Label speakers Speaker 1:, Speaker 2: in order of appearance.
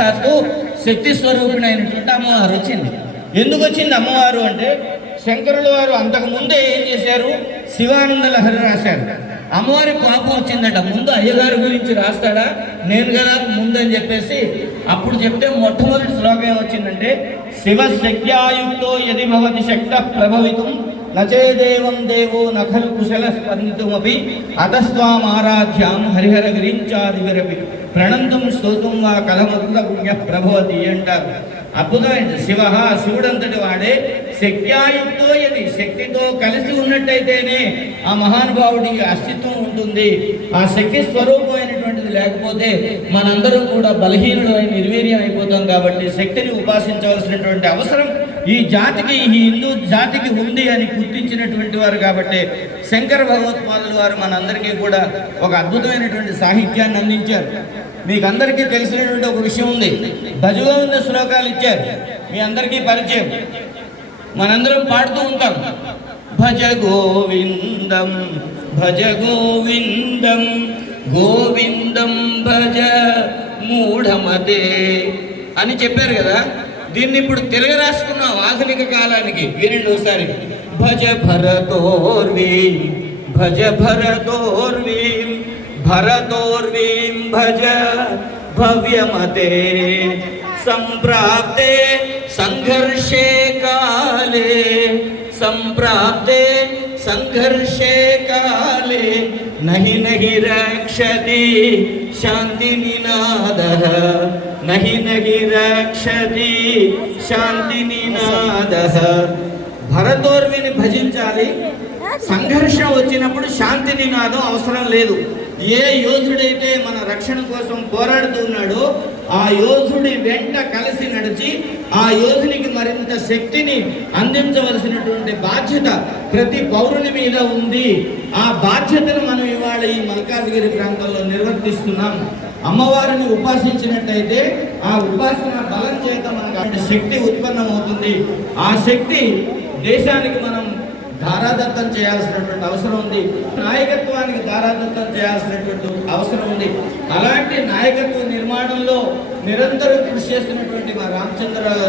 Speaker 1: సాక్షాత్తు శక్తి స్వరూపిణైనటువంటి అమ్మవారు వచ్చింది. ఎందుకు వచ్చింది అమ్మవారు అంటే శంకరుల వారు అంతకు ముందే ఏం చేశారు? శివానంద లహరి రాశారు. అమ్మవారి పాపం వచ్చిందట. ముందు అయ్యగారి గురించి రాస్తాడా? నేను కదా ముందు అని చెప్పేసి అప్పుడు చెప్తే మొట్టమొదటి శ్లోకం ఏమొచ్చిందంటే శివ శక్త్యాయుక్తో యది భవతి శక్త ప్రభవితం నచేదేవం దేవో నఖలు కుశల స్పందితుమపి అతస్వాం ఆరాధ్యాం హరిహర గిరించాదివిరపి ప్రణంతం స్తోతం వా కలమతుల పుణ్య ప్రభవతి అంటారు అద్భుతమైన శివ శివుడంతటి వాడే. శక్త్యాయుక్తో ఇది. శక్తితో కలిసి ఉన్నట్టయితేనే ఆ మహానుభావుడికి అస్తిత్వం ఉంటుంది. ఆ శక్తి స్వరూపమైనటువంటిది లేకపోతే మనందరం కూడా బలహీనులు అయి నిర్వీర్యం అయిపోతాం కాబట్టి శక్తిని ఉపాసించవలసినటువంటి అవసరం ఈ జాతికి ఈ హిందూ జాతికి ఉంది అని గుర్తించినటువంటి వారు కాబట్టి శంకర భగవత్పాదుల వారు మనందరికీ కూడా ఒక అద్భుతమైనటువంటి సాహిత్యాన్ని అందించారు. మీకు అందరికీ తెలిసినటువంటి ఒక విషయం ఉంది. భజగోవింద శ్లోకాలు ఇచ్చారు. మీ అందరికీ పరిచయం. మనందరం పాడుతూ ఉంటాం. భజ గోవిందం భజ గోవిందం గోవిందం భజ మూఢమతే అని చెప్పారు కదా? దీన్ని ఇప్పుడు తిరగ రాసుకున్నాం ఆధునిక కాలానికి. వినండి ఒకసారి భజ భరతోర్వీ భజ భరతోర్వీ భరతోర్వీం భజ భవ్యమతే. సంప్రాప్తే సంఘర్షే కాలే సంప్రాప్తే సంఘర్ష నహి నహి రక్షతి శాంతి నినాద. నహి నహి రక్షతి శాంతి నినాద. భరతోర్విని భజించాలి. సంఘర్షణ వచ్చినప్పుడు శాంతి నినాదం అవసరం లేదు. ఏ యోధుడైతే మన రక్షణ కోసం పోరాడుతున్నాడో ఆ యోధుడి వెంట కలిసి నడిచి ఆ యోధునికి మరింత శక్తిని అందించవలసినటువంటి బాధ్యత ప్రతి పౌరుని మీద ఉంది. ఆ బాధ్యతను మనం ఇవాళ ఈ మల్కాజ్గిరి ప్రాంతంలో నిర్వర్తిస్తున్నాం. అమ్మవారిని ఉపాసించినట్టయితే ఆ ఉపాసన బలం చేత మనకు శక్తి ఉత్పన్నమవుతుంది. ఆ శక్తి దేశానికి మనం ధారాదత్తం చేయాల్సినటువంటి అవసరం ఉంది. నాయకత్వానికి ధారాదత్తం చేయాల్సినటువంటి అవసరం ఉంది. అలాంటి నాయకత్వ నిర్మాణంలో నిరంతరం కృషి చేస్తున్నటువంటి మా రామచంద్రరావు గారు